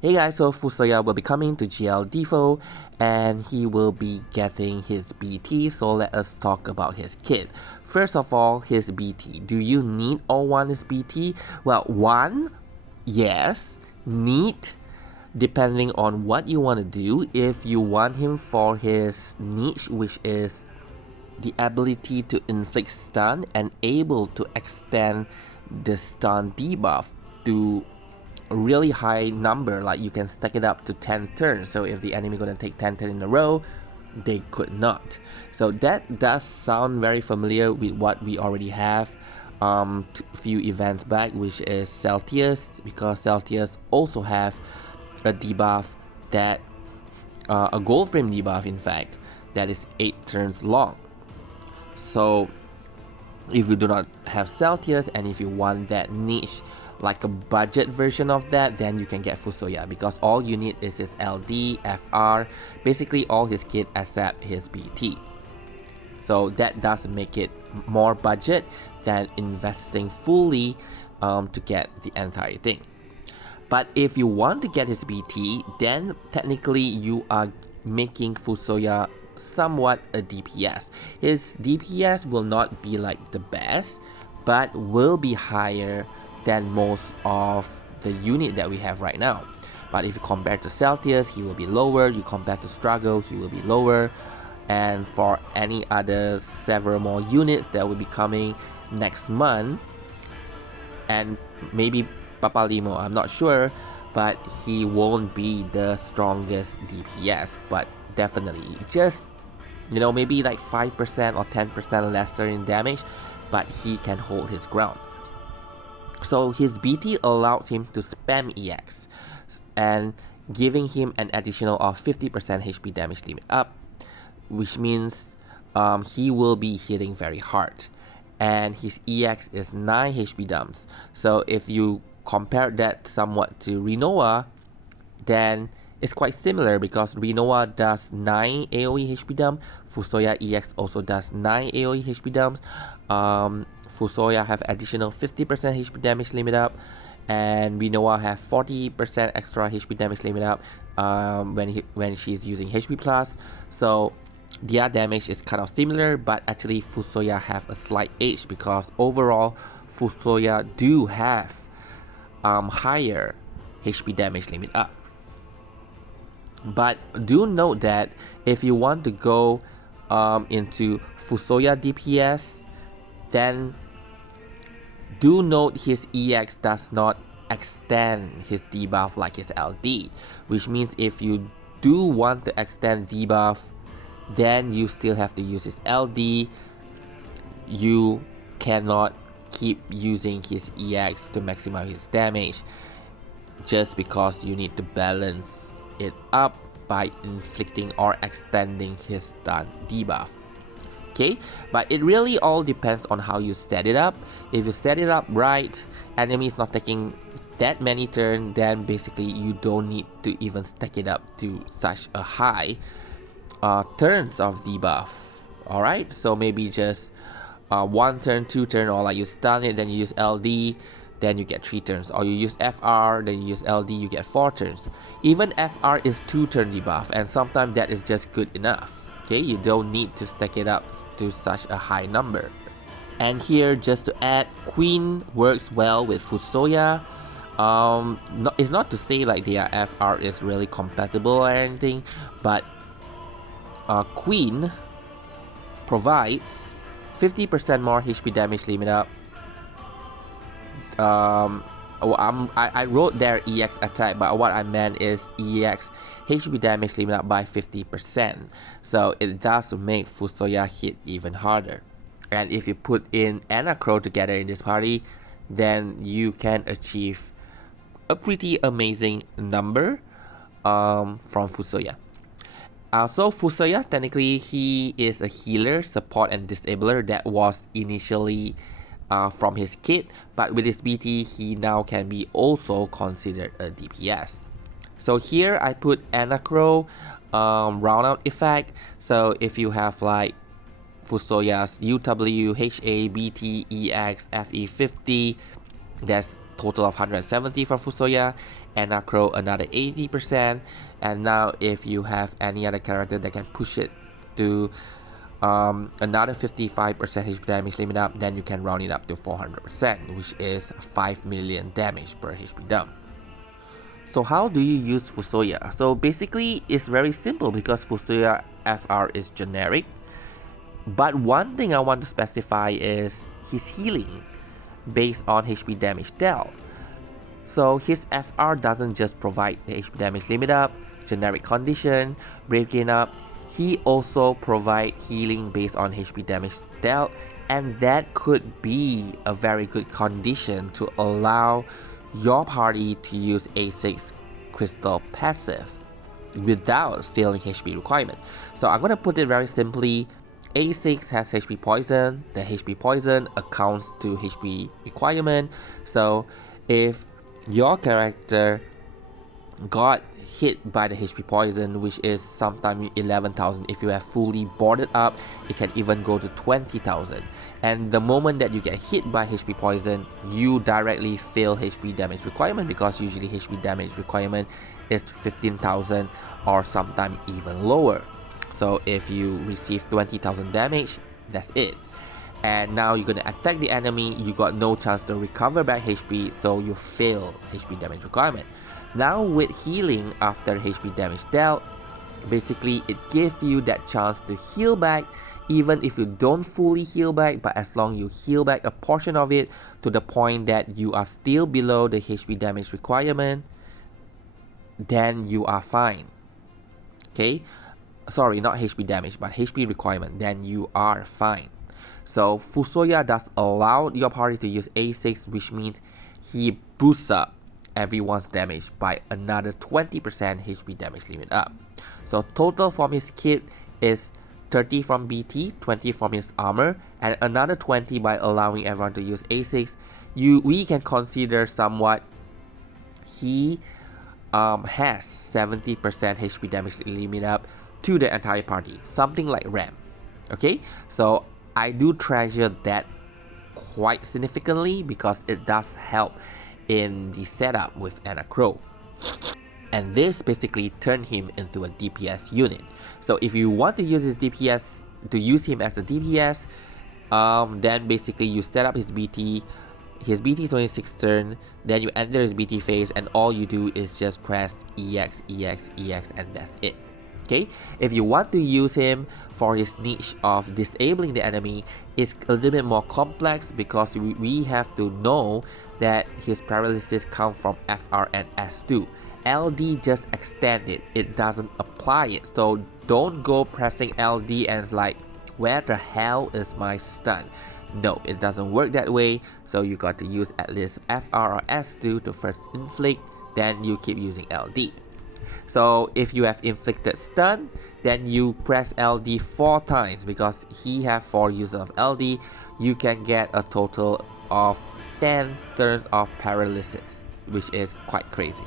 Hey guys, so Fusoya will be coming to GL DFFOO and he will be getting his BT, so let us talk about his kit. First of all, his BT. Do you need or want his BT? Well, one, yes. Need, depending on what you want to do. If you want him for his niche, which is the ability to inflict stun and able to extend the stun debuff to a really high number, like you can stack it up to 10 turns. So if the enemy gonna take 10 turns in a row, they could not. So that does sound very familiar with what we already have few events back, which is Celsius, because Celsius also have a debuff that a gold frame debuff, in fact, that is 8 turns long. So if you do not have Celsius and if you want that niche, like a budget version of that, then you can get Fusoya, because all you need is his LD, FR, basically all his kit except his BT. So that does make it more budget than investing fully to get the entire thing. But if you want to get his BT, then technically you are making Fusoya somewhat a DPS. His DPS will not be like the best, but will be higher than most of the unit that we have right now. But if you compare to Celsius, he will be lower. You compare to Struggle, he will be lower. And for any other several more units that will be coming next month, and maybe Papa Limo, I'm not sure, but he won't be the strongest DPS, but definitely just, you know, maybe like 5% or 10% lesser in damage, but he can hold his ground. So his BT allows him to spam EX and giving him an additional of 50% HP damage limit up, which means he will be hitting very hard. And his EX is 9 HP dumps. So if you compare that somewhat to Rinoa, then it's quite similar, because Rinoa does 9 AoE HP dump, Fusoya EX also does 9 AoE HP dumps. Fusoya have additional 50% HP damage limit up, and Rinoa have 40% extra HP damage limit up when she's using HP plus. So their damage is kind of similar, but actually Fusoya have a slight edge, because overall Fusoya do have higher HP damage limit up. But do note that if you want to go into Fusoya DPS, then do note his EX does not extend his debuff like his LD, which means if you do want to extend debuff, then you still have to use his LD. You cannot keep using his EX to maximize his damage, just because you need to balance it up by inflicting or extending his stun debuff. Okay, but it really all depends on how you set it up. If you set it up right, enemy is not taking that many turns, then basically you don't need to even stack it up to such a high turns of debuff. Alright, so maybe just 1 turn, 2 turn, or like you stun it, then you use LD, then you get 3 turns, or you use FR, then you use LD, you get 4 turns. Even FR is 2 turn debuff, and sometimes that is just good enough. Okay, you don't need to stack it up to such a high number. And here, just to add, Queen works well with Fusoya. It's not to say like their FR is really compatible or anything, but Queen provides 50% more HP damage limit up. I wrote their EX attack, but what I meant is EX HP damage limit up by 50%. So it does make Fusoya hit even harder. And if you put in Anacro together in this party, then you can achieve a pretty amazing number from Fusoya. So Fusoya, technically he is a healer, support and disabler that was initially from his kit, but with his BT he now can be also considered a DPS. So here I put Anacro round out effect. So if you have like Fusoya's UW, HA, BT, EX, FE 50, that's total of 170 for Fusoya, Anacro another 80%, and now if you have any other character that can push it to another 55% HP damage limit up, then you can round it up to 400%, which is 5 million damage per HP dump. So how do you use Fusoya? So basically it's very simple because Fusoya FR is generic. But one thing I want to specify is his healing based on HP damage dealt. So his FR doesn't just provide the HP damage limit up, generic condition, brave gain up, he also provides healing based on HP damage dealt, and that could be a very good condition to allow your party to use A6 crystal passive without failing HP requirement. So I'm gonna put it very simply. A6 has HP poison, the HP poison accounts to HP requirement. So if your character got hit by the HP poison, which is sometimes 11,000, if you have fully boarded up, it can even go to 20,000. And the moment that you get hit by HP poison, you directly fail HP damage requirement, because usually HP damage requirement is 15,000 or sometimes even lower. So if you receive 20,000 damage, that's it. And now you're gonna attack the enemy, you got no chance to recover back HP, so you fail HP damage requirement. Now with healing after HP damage dealt, basically it gives you that chance to heal back, even if you don't fully heal back, but as long you heal back a portion of it to the point that you are still below the HP damage requirement, then you are fine. Okay? Sorry, not HP damage, but HP requirement, then you are fine. So Fusoya does allow your party to use A6, which means he boosts up everyone's damage by another 20% HP damage limit up. So total from his kit is 30 from BT, 20 from his armor, and another 20 by allowing everyone to use A6. We can consider somewhat he has 70% HP damage limit up to the entire party, something like RAM. Okay, so I do treasure that quite significantly because it does help in the setup with Anacro. And this basically turned him into a DPS unit. So if you want to use his DPS, to use him as a DPS, then basically you set up his BT. His BT is only 6 turn, then you enter his BT phase, and all you do is just press EX, EX, EX, and that's it. Okay, if you want to use him for his niche of disabling the enemy, it's a little bit more complex because we have to know that his paralysis comes from FR and S2. LD just extend it, it doesn't apply it. So don't go pressing LD and it's like, where the hell is my stun? No, it doesn't work that way. So you got to use at least FR or S2 to first inflict, then you keep using LD. So if you have inflicted stun, then you press LD 4 times because he have 4 uses of LD. You can get a total of 10 turns of paralysis, which is quite crazy.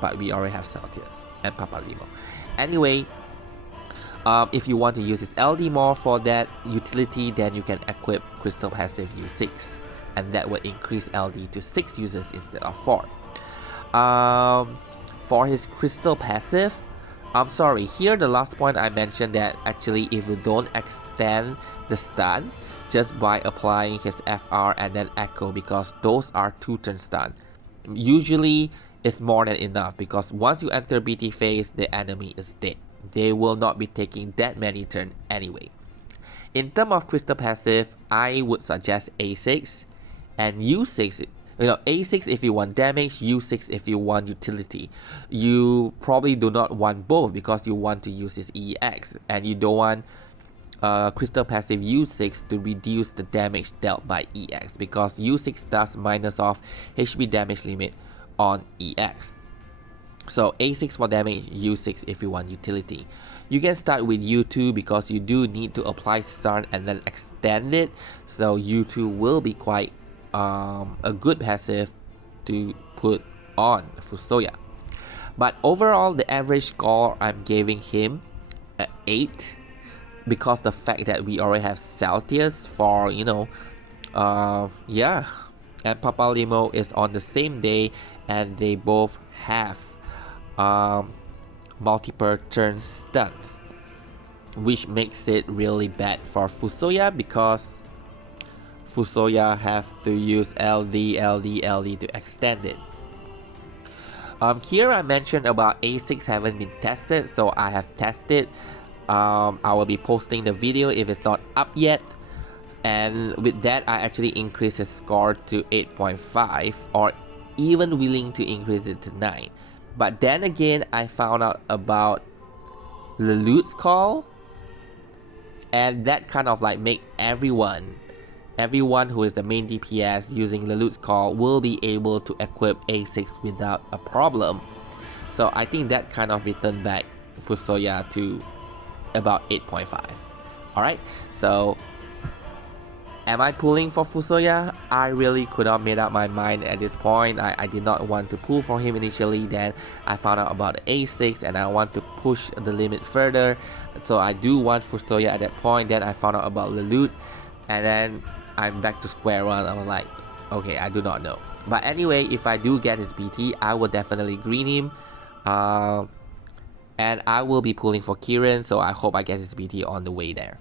But we already have Celtius and Papa Limo. Anyway, if you want to use his LD more for that utility, then you can equip Crystal Passive U6, and that will increase LD to 6 uses instead of 4. For his crystal passive, I'm sorry, here the last point I mentioned that actually if you don't extend the stun just by applying his FR and then echo, because those are 2-turn stun, usually it's more than enough, because once you enter BT phase, the enemy is dead. They will not be taking that many turns anyway. In terms of crystal passive, I would suggest A6 and U6. A6 if you want damage, U6 if you want utility. You probably do not want both because you want to use his EX, and you don't want crystal passive U6 to reduce the damage dealt by EX, because U6 does minus off HP damage limit on EX. So A6 for damage, U6 if you want utility. You can start with U2 because you do need to apply stun and then extend it. So U2 will be quite a good passive to put on Fusoya. But overall, the average score I'm giving him 8, because the fact that we already have Celtius for, and Papa Limo is on the same day, and they both have multiple turn stunts, which makes it really bad for Fusoya because Fusoya have to use LD, LD, LD to extend it. Here I mentioned about A6 haven't been tested, so I have tested. I will be posting the video if it's not up yet. And with that, I actually increased his score to 8.5 or even willing to increase it to 9. But then again, I found out about Lelouch's call, and that kind of like make everyone who is the main DPS using Lelouch's call will be able to equip A6 without a problem. So I think that kind of returned back Fusoya to about 8.5. Alright, so am I pulling for Fusoya? I really could not make up my mind at this point. I did not want to pull for him initially, then I found out about the A6 and I want to push the limit further. So I do want Fusoya at that point, then I found out about Lelouch, and then I'm back to square one. I was like, okay, I do not know. But anyway, if I do get his BT, I will definitely green him. And I will be pulling for Kieran, so I hope I get his BT on the way there.